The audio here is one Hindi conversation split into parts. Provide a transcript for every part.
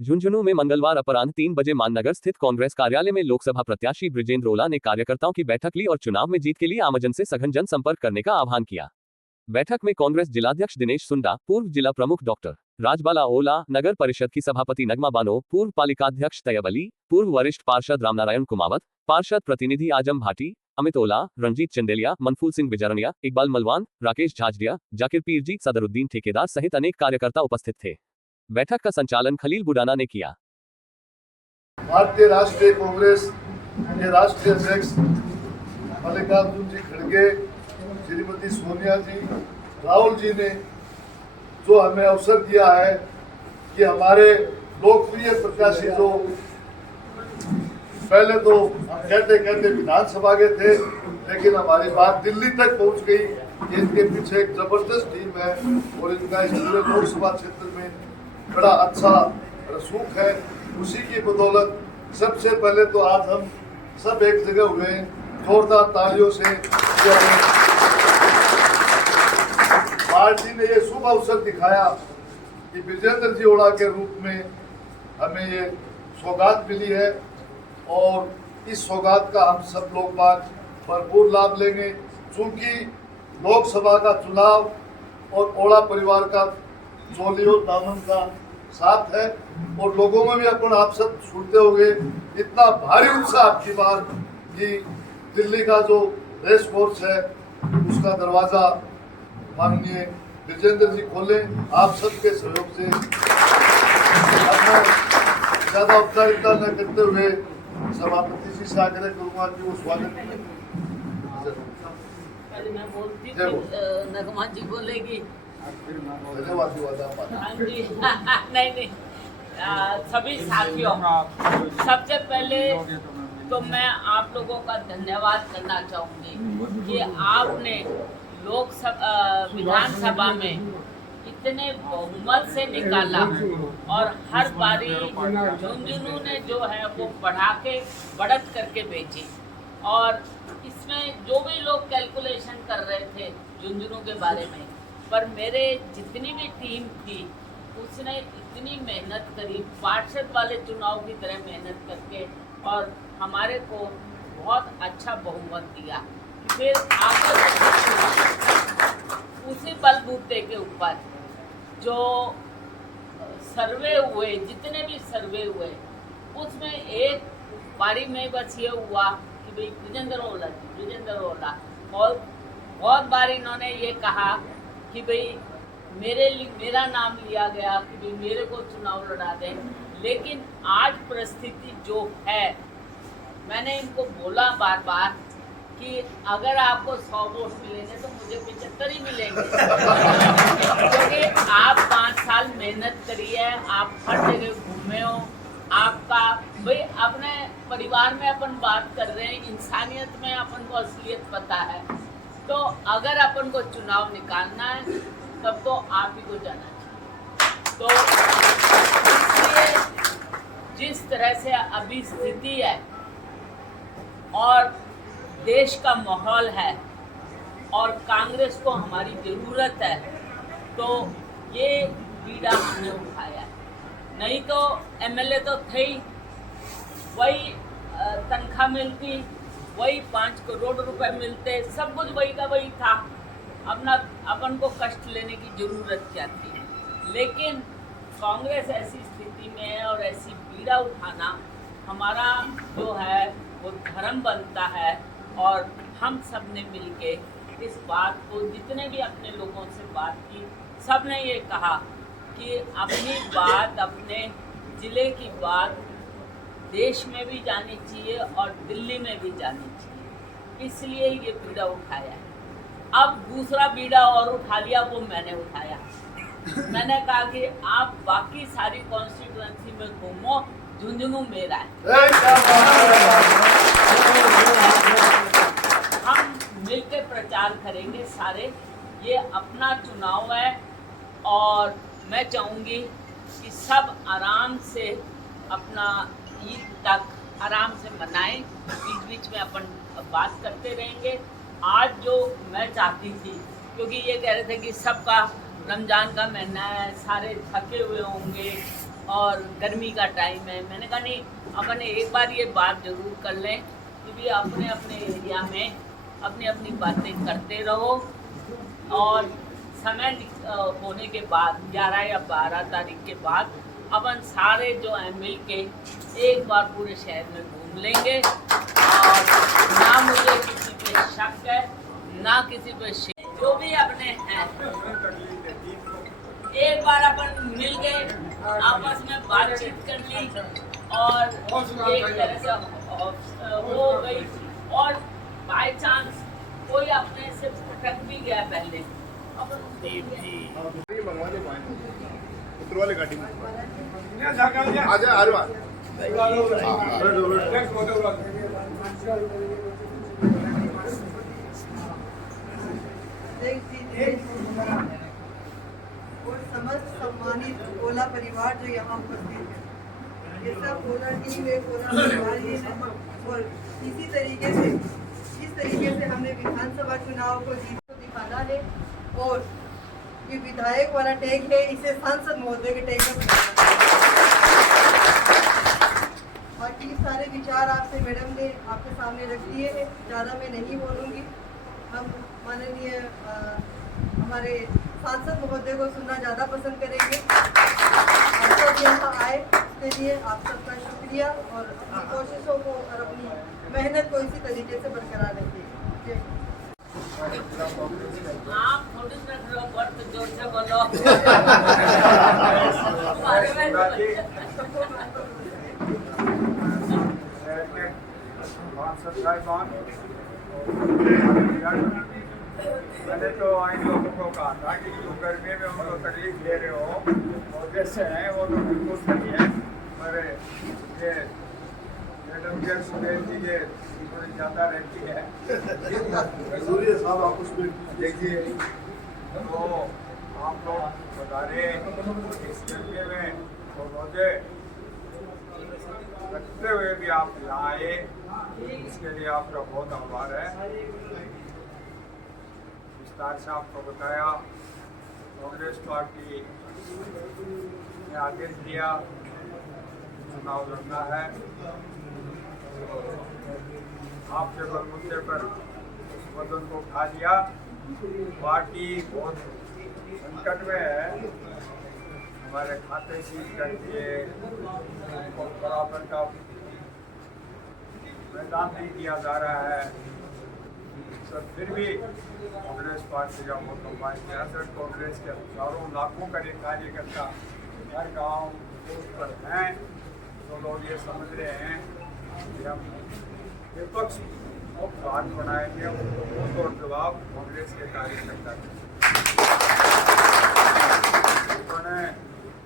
झुंझुनू में मंगलवार अपराह्न 3 बजे माननगर स्थित कांग्रेस कार्यालय में लोकसभा प्रत्याशी बृजेंद्र ओला ने कार्यकर्ताओं की बैठक ली और चुनाव में जीत के लिए आमजन से सघन जनसंपर्क करने का आह्वान किया। बैठक में कांग्रेस जिलाध्यक्ष दिनेश सुंडा, पूर्व जिला प्रमुख डॉक्टर राजबाला ओला, नगर परिषद की सभापति नगमा बानो, पूर्व पालिकाध्यक्ष तैयब अली, पूर्व वरिष्ठ पार्षद रामनारायण कुमावत, पार्षद प्रतिनिधि आजम भाटी, अमित ओला, रंजीत चंदेलिया, मनफूल सिंह बिजरनिया, इकबाल मलवान, राकेश झाझडिया, जाकिर पीरजी, सदरुद्दीन ठेकेदार सहित अनेक कार्यकर्ता उपस्थित थे। बैठक का संचालन खलील बुडाना ने किया। भारतीय राष्ट्रीय कांग्रेस के राष्ट्रीय अध्यक्ष मल्लिकार्जुन जी खड़गे, श्रीमती सोनिया जी, राहुल जी ने जो हमें अवसर दिया है कि हमारे लोकप्रिय प्रत्याशी जो पहले तो कहते कहते विधानसभा के थे, लेकिन हमारी बात दिल्ली तक पहुंच गई। इनके पीछे एक जबरदस्त टीम है और इनका इस पूरे लोकसभा क्षेत्र में बड़ा अच्छा रसूख है। उसी की बदौलत सबसे पहले तो आज हम सब एक जगह हुए, जोरदार तालियों से पार्टी ने ये शुभ अवसर दिखाया कि बृजेंद्र जी ओला के रूप में हमें ये सौगात मिली है और इस सौगात का हम सब लोग बात भरपूर लाभ लेंगे। चूंकि लोकसभा का चुनाव और ओला परिवार का चोली और दामन का साथ है और लोगों में भी अपन आप सब सुनते होंगे इतना भारी उत्साह आपकी बार कि दिल्ली का जो रेस कोर्स है उसका दरवाजा माननीय बृजेंद्र जी खोले। आप सबके सहयोग से ज्यादा औपचारिकता न करते हुए सभापति जी से आग्रह करूंगा कि वो स्वागत करें। मैं बोलती नगमा जी बोलेगी। नहीं, सभी साथियों, सबसे पहले तो मैं आप लोगों का धन्यवाद करना चाहूँगी कि आपने लोकसभा विधानसभा में इतने बहुमत से निकाला और हर बारी झुंझुनू ने जो है वो बढ़त करके बेची। और इसमें जो भी लोग कैलकुलेशन कर रहे थे झुंझुनू के बारे में, पर मेरे जितनी भी टीम थी उसने इतनी मेहनत करी, पार्षद वाले चुनाव की तरह मेहनत करके और हमारे को बहुत अच्छा बहुमत दिया। फिर आकर उसी बलबूते के ऊपर जो सर्वे हुए, जितने भी सर्वे हुए, उसमें एक बारी में बस ये हुआ कि भाई बृजेंद्र ओला, और बहुत बार इन्होंने ये कहा कि भाई मेरा नाम लिया गया कि भाई मेरे को चुनाव लड़ा दें। लेकिन आज परिस्थिति जो है, मैंने इनको बोला बार बार कि अगर आपको 100 वोट मिलेंगे तो मुझे 75 ही मिलेंगे क्योंकि आप 5 साल मेहनत करी है, आप हर जगह घूमे हो, आपका भाई अपने परिवार में अपन बात कर रहे हैं, इंसानियत में अपन को असलियत पता है। तो अगर अपन को चुनाव निकालना है तब तो आप ही को जाना चाहिए। तो इसलिए जिस तरह से अभी स्थिति है और देश का माहौल है और कांग्रेस को हमारी ज़रूरत है, तो ये बीड़ा हमने उठाया है। नहीं तो एमएलए तो थे ही, वही तनख्वाह मिलती, वही 5 करोड़ रुपए मिलते, सब कुछ वही का वही था। अपन को कष्ट लेने की ज़रूरत क्या थी। लेकिन कांग्रेस ऐसी स्थिति में है और ऐसी पीड़ा उठाना हमारा जो है वो धर्म बनता है। और हम सब ने मिलके इस बात को, जितने भी अपने लोगों से बात की, सब ने ये कहा कि अपनी बात, अपने ज़िले की बात देश में भी जानी चाहिए और दिल्ली में भी जानी चाहिए। इसलिए ये बीड़ा उठाया है। अब दूसरा बीड़ा और उठा लिया, वो मैंने उठाया। मैंने कहा कि आप बाकी सारी कॉन्स्टिट्यूएंसी में घूमो, झुंझुनू मेरा है। हम मिलकर प्रचार करेंगे सारे। ये अपना चुनाव है और मैं चाहूँगी कि सब आराम से अपना ईद तक आराम से मनाएं। बीच बीच में अपन बात करते रहेंगे। आज जो मैं चाहती थी, क्योंकि ये कह रहे थे कि सबका रमज़ान का महीना है, सारे थके हुए होंगे, और गर्मी का टाइम है। मैंने कहा नहीं, अपन एक बार ये बात ज़रूर कर लें कि भी अपने अपने एरिया में अपनी अपनी बातें करते रहो, और समय होने के बाद 11 या 12 तारीख के बाद अपन सारे जो हैं मिल के एक बार पूरे शहर में घूम लेंगे। और ना मुझे किसी पे शक है, ना किसी पे जो भी अपने हैं, एक बार अपन मिल गए, आपस में बातचीत कर ली और एक तरह से हो गई। और बाय चांस कोई अपने से भटक भी गया पहले, उतर वाले गाड़ी में आजा आरवा और समस्त सम्मानित ओला परिवार जो यहाँ उपस्थित है, ये सब ओला टीम है, ओला परिवार ही है। और इस तरीके से हमने विधानसभा चुनाव को जीत को दिखाना है। और ये विधायक वाला टैग है, इसे सांसद महोदय के टैग में बाकी सारे विचार आपसे मैडम ने आपके सामने रख दिए हैं, ज़्यादा मैं नहीं बोलूँगी। हम माननीय हमारे सांसद महोदय को सुनना ज़्यादा पसंद करेंगे। आप सब यहाँ आए इसके लिए आप सबका शुक्रिया, और अपनी कोशिशों को और अपनी मेहनत को इसी तरीके से बरकरार रखिए। आप थोड़ी रख लो, बहुत जोर से बोलो। हमारे में मैंने तो इन लोगों को कहा था कि जो गर्मी में हम लोग तकलीफ ले रहे हो और जैसे हैं वो तो बिल्कुल सही है, पर ये मैडम के सुबह जी ये थोड़ी ज़्यादा रहती है। साहब आप उसमें देखिए तो आप लोग बता रहे इस गर्मी में तो रोजे रखते हुए भी आप यहाँ आए, इसके लिए आपका बहुत आभार है। विस्तार से आपको बताया, कांग्रेस पार्टी ने आदेश दिया चुनाव लड़ना है, आपके बलबूते पर उस वजन को उठा लिया। पार्टी बहुत संकट में है, हमारे खाते सील कर दिए, बराबर का मैदान नहीं दिया जा रहा है। सब फिर भी कांग्रेस पार्टी का मोटो सियासत, कांग्रेस के हजारों लाखों करीब कार्यकर्ता हर गांव पर हैं, तो लोग ये समझ रहे हैं कि हम विपक्ष मुक्त हाथ बनाएंगे और जवाब कांग्रेस के कार्यकर्ता उन्होंने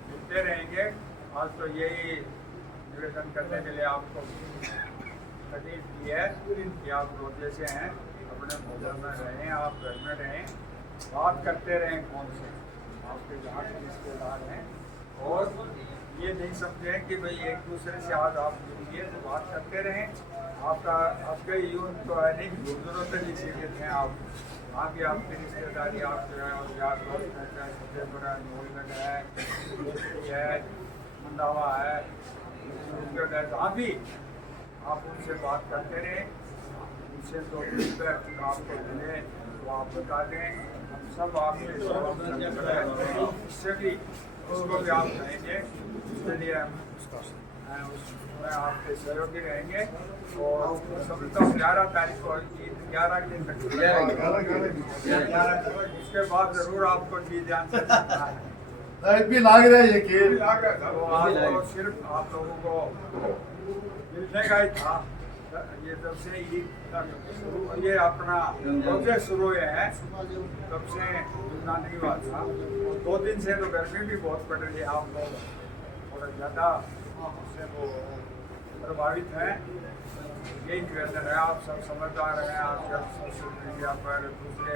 मिलते रहेंगे। आज तो यही निवेदन करने के लिए आपको तकलीफ दी है कि आप रोजे से हैं, अपने भोजन में रहें, आप घर में रहें, बात करते रहें कौन से आपके जहाँ के रिश्तेदार हैं, और ये नहीं समझें कि भाई एक दूसरे से आज आप जुड़िए तो बात करते रहें। आपके यूथ तो है नहीं, बुजुर्गों तक ही सीमित हैं आप, वहाँ भी आपकी रिश्तेदारी आपके हैं और यार दोस्त हैं, चाहे सफेदपुर है, नूरनगर है, मंडावा है, जहाँ भी आप उनसे बात करते रहें। उनसे तो फीडबैक आपको मिले तो आप बता दें, हम सब आपके इससे भी उसको भी आप कहेंगे, उसके लिए हम उसमें आपके सहयोगी रहेंगे। और समझता हूँ 11 तारीख को 11 दिन तक उसके बाद जरूर आपको चीज जान सकता है। भी लाग रहा है ये खेल, तो आपको सिर्फ आप लोगों को मिलने का ही था। ये जब से ईद ये अपना रोजे शुरू हुए हैं तब से मिलना नहीं हुआ था। 2 दिन से तो गर्मी भी बहुत पड़ रही है, आप लोग थोड़ा ज़्यादा उससे वो प्रभावित हैं। यही निवेदन है, आप सब समझदार हैं, आप जब सोशल मीडिया पर दूसरे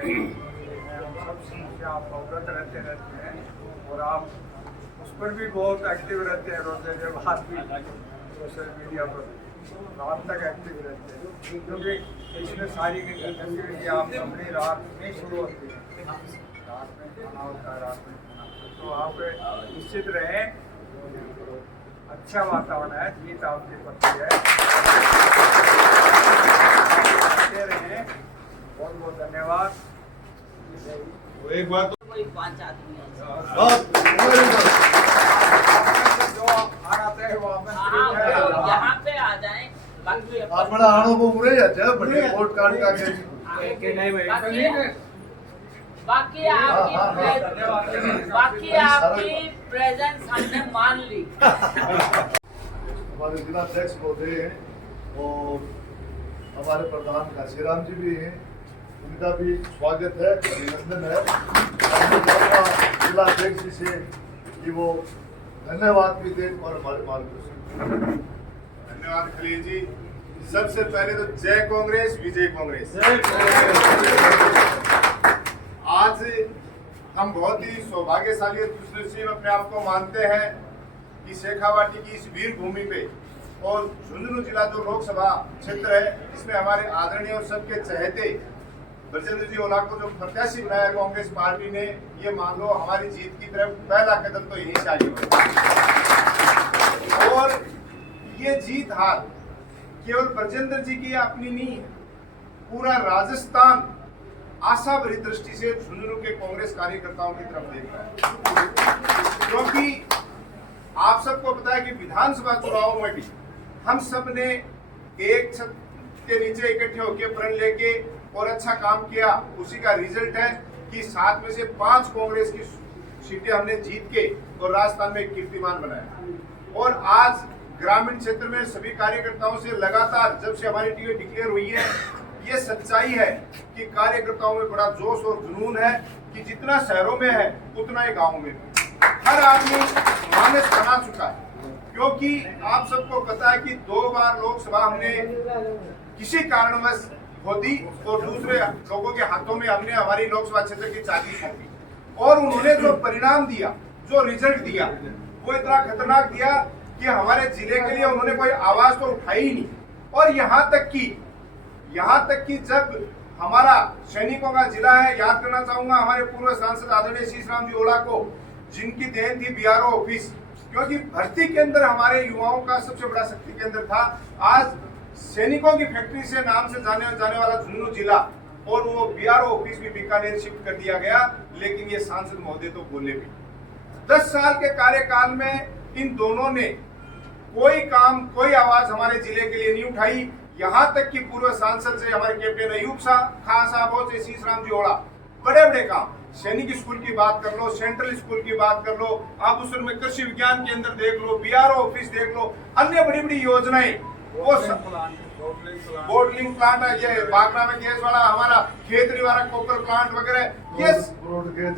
हम सब समस्या आप अवगत रहते हैं और आप उस पर भी बहुत एक्टिव रहते हैं। रोजे के बाद भी सोशल मीडिया पर रात तक एक्टिव रहते हैं, क्योंकि इसमें सारी गतिविधि आप अपनी रात में शुरू होती है। रात में खाना होता है, रात में खाना, तो आप निश्चित रहें अच्छा वातावरण है, जीत आपकी पक्की है। आते रहें। बहुत बहुत धन्यवाद। एक बात कोई 5 आदमी है। जो हार आते हैं वो आपस हाँ, में वो यहाँ पे आ जाएं। बाकी आप बड़ा आड़ो को पूरे जाते हैं बड़े वोट कार्ड का के बाकी आपकी प्रेजेंस हमने मान ली। हमारे जिला अध्यक्ष महोदय हैं और हमारे प्रधान काशीराम जी भी हैं, उनका भी स्वागत है, अभिनंदन है। जिला अध्यक्ष जी से कि वो धन्यवाद भी दें और हमारे मार्गदर्शन। धन्यवाद खलील जी। सबसे पहले तो जय कांग्रेस, विजय कांग्रेस। आज हम बहुत ही सौभाग्यशाली और खुशनसीब अपने आप को मानते हैं कि शेखावाटी की इस वीर भूमि पे और झुंझुनू जिला जो लोकसभा क्षेत्र है, इसमें हमारे आदरणीय और सबके चहेते ब्रजेंद्र जी ओला को जो प्रत्याशी बनाया कांग्रेस पार्टी ने, ये मान लो हमारी जीत की तरफ पहला कदम तो यही से आगे बढ़ा। और ये जीत हार केवल ब्रजेंद्र जी की अपनी नहीं है, पूरा राजस्थान आशा भरी दृष्टि से झुंझुनू के कांग्रेस कार्यकर्ताओं की तरफ देख रहा है। क्योंकि आप सबको पता है कि विधानसभा चुनावों में भी हम सब ने एक छत के नीचे इकट्ठे होकर प्रण लेके और अच्छा काम किया। उसी का रिजल्ट है कि 7 में से 5 कांग्रेस की सीटें हमने जीत के और राजस्थान में एक कीर्तिमान बनाया। और आज ग्रामीण क्षेत्र में सभी कार्यकर्ताओं से लगातार जब से हमारी टिकट डिक्लेयर हुई है, ये सच्चाई है कि कार्यकर्ताओं में बड़ा जोश और जुनून है कि जितना शहरों में है उतना ही गाँव में भी हर आदमी मानस बना चुका है। क्योंकि आप सबको पता है कि 2 बार लोकसभा हमने किसी कारणवश खो दी और दूसरे लोगों के हाथों में हमने हमारी लोकसभा क्षेत्र की चाबी सौंपी। और उन्होंने जो परिणाम दिया, जो रिजल्ट दिया, वो इतना खतरनाक दिया कि हमारे जिले के लिए उन्होंने कोई आवाज तो उठाई ही नहीं। और यहाँ तक कि जब हमारा सैनिकों का जिला है, याद करना चाहूंगा हमारे पूर्व सांसद आदरणीय शीशराम जी ओला को, जिनकी देन थी बीआरओ ऑफिस, क्योंकि भर्ती केंद्र हमारे युवाओं का सबसे बड़ा शक्ति केंद्र था। आज सैनिकों की फैक्ट्री से नाम से जाने वाला झुंझुनू जिला और वो बीआरओ ऑफिस भी बीकानेर शिफ्ट कर दिया गया। लेकिन ये सांसद महोदय तो बोले भी 10 साल के कार्यकाल में इन दोनों ने कोई काम, कोई आवाज हमारे जिले के लिए नहीं उठाई। यहाँ तक कि पूर्व सांसद से हमारे कैप्टन अयूब खान साहब हो, से शीशराम जी ओला, बड़े बड़े काम, सैनिक स्कूल की बात कर लो, सेंट्रल स्कूल की बात कर लो, आप उस में कृषि विज्ञान केंद्र देख लो, बीआरओ ऑफिस देख लो, अन्य बड़ी बड़ी योजनाएं, वो बोटलिंग प्लांट है, ये बागरा में गैस वाला हमारा खेत निवारक कॉपर प्लांट वगैरह,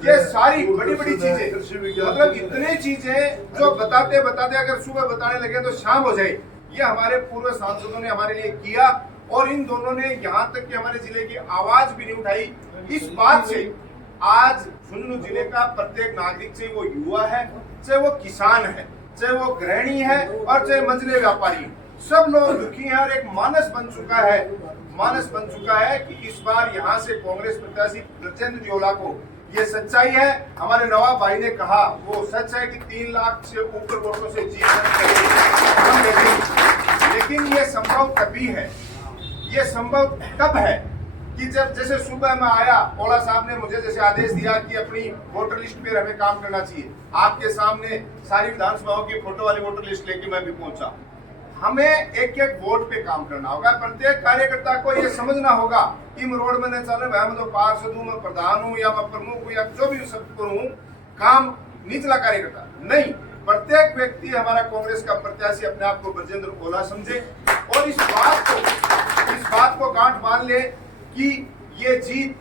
ये सारी बड़ी बड़ी चीजें, मतलब इतनी चीजें जो बताते अगर सुबह बताने लगे तो शाम हो जाए, ये हमारे पूर्व सांसदों ने हमारे लिए किया। और इन दोनों ने यहाँ तक कि हमारे जिले की आवाज भी नहीं उठाई। इस बात से आज झुंझुनू जिले का प्रत्येक नागरिक, चाहे वो युवा है, चाहे वो किसान है, चाहे वो गृहिणी है और चाहे मंझले व्यापारी, सब लोग दुखी हैं। और एक मानस बन चुका है कि इस बार यहाँ से कांग्रेस प्रत्याशी ब्रजेंद्र जी ओला को, ये सच्चाई है, हमारे नवाब भाई ने कहा, वो सच है कि 3 लाख से ऊपर वोटों से जीत सकते हैं। लेकिन ये संभव तभी है, ये संभव तब है कि जब जैसे सुबह में आया, ओला साहब ने मुझे जैसे आदेश दिया कि अपनी वोटर लिस्ट पे हमें काम करना चाहिए, आपके सामने सारी विधानसभाओं की फोटो वाली वोटर लिस्ट लेके मैं भी पहुंचा। हमें एक एक वोट पे काम करना होगा। प्रत्येक कार्यकर्ता को ये समझना होगा कि मैं रोड में नहीं चल रहा, मैं तो पार्षद हूँ, मैं प्रधान हूँ या मैं प्रमुख हूँ या जो भी सब करूँ, काम निचला कार्यकर्ता नहीं। प्रत्येक व्यक्ति हमारा कांग्रेस का प्रत्याशी अपने आप को ब्रजेंद्र ओला समझे और इस बात को गांठ बांध ले कि ये जीत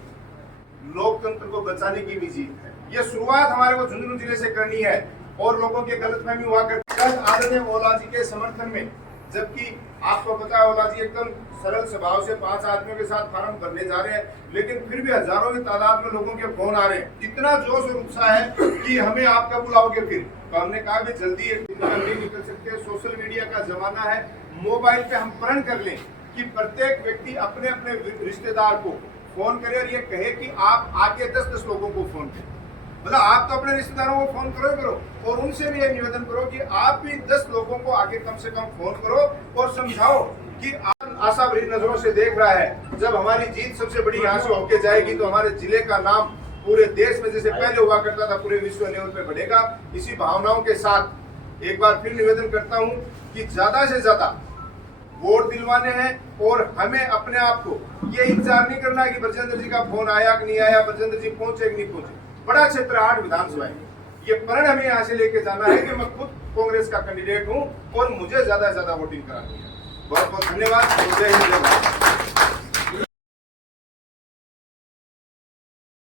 लोकतंत्र को बचाने की भी जीत है। ये शुरुआत हमारे को झुंझुनू जिले से करनी है। और लोगों की गलतफहमी हुआ करती है आदरणीय ओला जी के समर्थन में, जबकि आपको पता है ओला जी एकदम सरल स्वभाव से 5 आदमियों के साथ फार्म भरने जा रहे हैं, लेकिन फिर भी हजारों की तादाद में लोगों के फोन आ रहे हैं। इतना जोश और उत्साह है कि हमें आप कब बुलाओगे फिर, तो हमने कहा भी जल्दी नहीं निकल सकते, सोशल मीडिया का जमाना है, मोबाइल पे हम प्रण कर लें कि प्रत्येक व्यक्ति अपने अपने रिश्तेदार को फोन करे और ये कहे कि आप आके 10-10 लोगों को फोन करें। मतलब आप तो अपने रिश्तेदारों को फोन करो ही करो, और उनसे भी ये निवेदन करो कि आप भी 10 लोगों को आगे कम से कम फोन करो और समझाओ कि आशा भरी नजरों से देख रहा है। जब हमारी जीत सबसे बड़ी यहाँ से होके जाएगी तो हमारे जिले का नाम पूरे देश में जैसे पहले हुआ करता था पूरे विश्व लेवल पे बढ़ेगा। इसी भावनाओं के साथ एक बार फिर निवेदन करता हूँ कि ज्यादा से ज्यादा वोट दिलवाने हैं, और हमें अपने आप को ये इंतजार नहीं करना है कि ब्रजेंद्र जी का फोन आया कि नहीं आया, ब्रजेंद्र जी पहुंचे कि नहीं पहुंचे। बड़ा क्षेत्र 8 विधानसभा है, ये प्रण हमें यहाँ से लेके जाना है कि मैं खुद कांग्रेस का कैंडिडेट हूँ और मुझे ज्यादा से ज्यादा वोटिंग करानी है। बहुत बहुत धन्यवाद। जय हिंद, जय भारत।